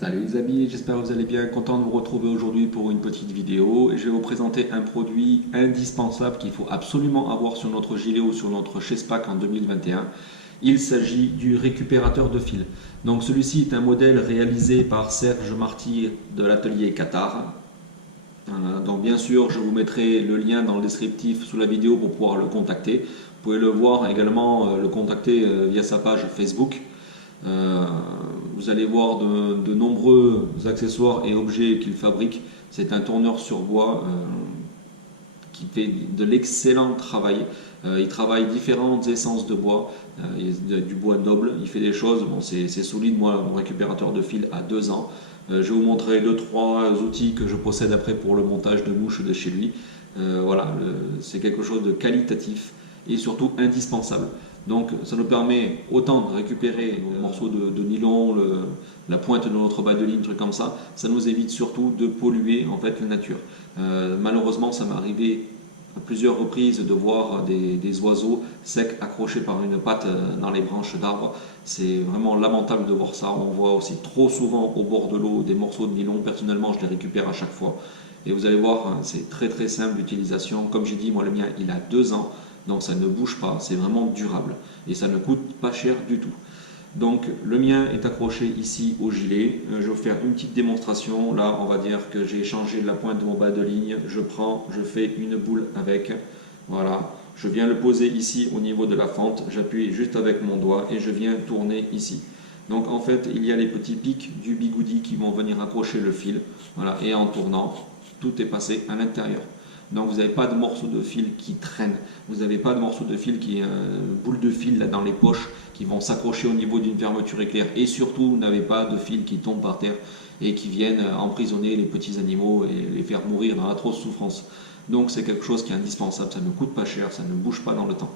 Salut les amis, j'espère que vous allez bien, content de vous retrouver aujourd'hui pour une petite vidéo. Et je vais vous présenter un produit indispensable qu'il faut absolument avoir sur notre gilet ou sur notre Chespac en 2021. Il s'agit du récupérateur de fil. Donc celui-ci est un modèle réalisé par Serge Marty de l'atelier Qatar. Voilà, donc bien sûr, je vous mettrai le lien dans le descriptif sous la vidéo pour pouvoir le contacter. Vous pouvez le voir également, le contacter via sa page Facebook. Euh, Vous allez voir de nombreux accessoires et objets qu'il fabrique. C'est un tourneur sur bois qui fait de l'excellent travail. Il travaille différentes essences de bois, du bois noble. Il fait des choses, bon, c'est solide. Moi, mon récupérateur de fil a 2 ans. Je vais vous montrer 2-3 outils que je possède après pour le montage de mouches de chez lui. Voilà, c'est quelque chose de qualitatif et surtout indispensable. Donc ça nous permet autant de récupérer nos morceaux de nylon, la pointe de notre bas de ligne, trucs comme ça. Ça nous évite surtout de polluer en fait la nature. Malheureusement, ça m'est arrivé à plusieurs reprises de voir des oiseaux secs accrochés par une patte dans les branches d'arbres. C'est vraiment lamentable de voir ça. On voit aussi trop souvent au bord de l'eau des morceaux de nylon. Personnellement, je les récupère à chaque fois. Et vous allez voir, c'est très très simple d'utilisation. Comme j'ai dit, moi le mien, il a 2 ans. Donc ça ne bouge pas, c'est vraiment durable et ça ne coûte pas cher du tout. Donc le mien est accroché ici au gilet. Je vais vous faire une petite démonstration. Là, on va dire que j'ai changé la pointe de mon bas de ligne. Je prends, je fais une boule avec. Voilà. Je viens le poser ici au niveau de la fente. J'appuie juste avec mon doigt et je viens tourner ici. Donc en fait, il y a les petits pics du bigoudi qui vont venir accrocher le fil. Voilà. Et en tournant, tout est passé à l'intérieur. Donc vous n'avez pas de morceaux de fil qui traînent, vous n'avez pas de morceaux de fil qui boule de fil là dans les poches qui vont s'accrocher au niveau d'une fermeture éclair et surtout vous n'avez pas de fil qui tombe par terre et qui viennent emprisonner les petits animaux et les faire mourir dans l'atroce souffrance. Donc c'est quelque chose qui est indispensable, ça ne coûte pas cher, ça ne bouge pas dans le temps.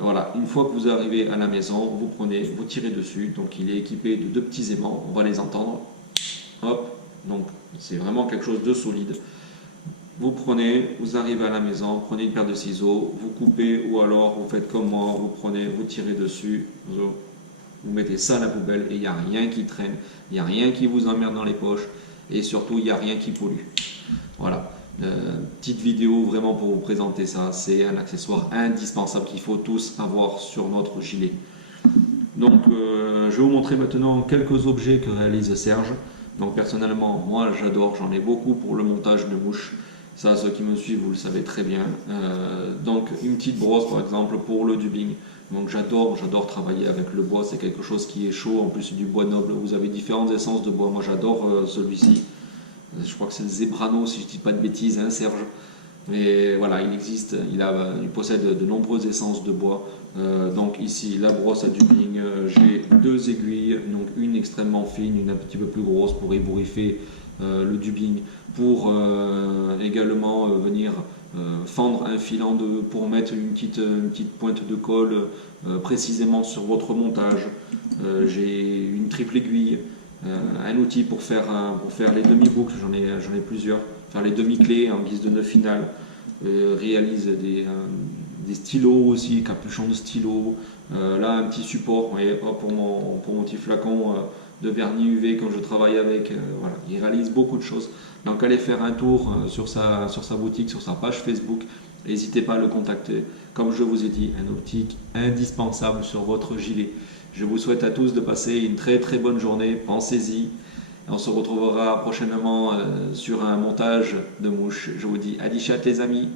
Voilà, une fois que vous arrivez à la maison, vous prenez, vous tirez dessus, donc il est équipé de 2 petits aimants, on va les entendre, hop, donc c'est vraiment quelque chose de solide. Vous prenez, vous arrivez à la maison, prenez une paire de ciseaux, vous coupez ou alors vous faites comme moi, vous prenez, vous tirez dessus, vous mettez ça à la poubelle et il n'y a rien qui traîne, il n'y a rien qui vous emmerde dans les poches et surtout il n'y a rien qui pollue. Voilà, petite vidéo vraiment pour vous présenter ça, c'est un accessoire indispensable qu'il faut tous avoir sur notre gilet. Donc je vais vous montrer maintenant quelques objets que réalise Serge. Donc personnellement, moi j'adore, j'en ai beaucoup pour le montage de mouches. Ça, ceux qui me suivent, vous le savez très bien. Donc une petite brosse par exemple pour le dubbing. Donc j'adore travailler avec le bois, c'est quelque chose qui est chaud, en plus c'est du bois noble. Vous avez différentes essences de bois, moi j'adore celui-ci. Je crois que c'est le Zebrano si je ne dis pas de bêtises, hein, Serge. Mais voilà, il existe, il possède de nombreuses essences de bois. Donc ici, la brosse à dubbing, j'ai 2 aiguilles, donc une extrêmement fine, une un petit peu plus grosse pour ébouriffer le dubbing, pour également venir fendre un fil en deux, pour mettre une petite pointe de colle précisément sur votre montage. J'ai une triple aiguille, un outil pour faire les demi-boucles, j'en ai plusieurs, faire les demi-clés en guise de nœud final, réalise des stylos aussi, capuchon de stylo, là un petit support voyez, pour mon petit flacon de vernis UV quand je travaille avec, voilà, il réalise beaucoup de choses. Donc allez faire un tour sur sa boutique, sur sa page Facebook, n'hésitez pas à le contacter. Comme je vous ai dit, un optique indispensable sur votre gilet. Je vous souhaite à tous de passer une très très bonne journée, pensez-y. On se retrouvera prochainement sur un montage de mouches. Je vous dis à les amis.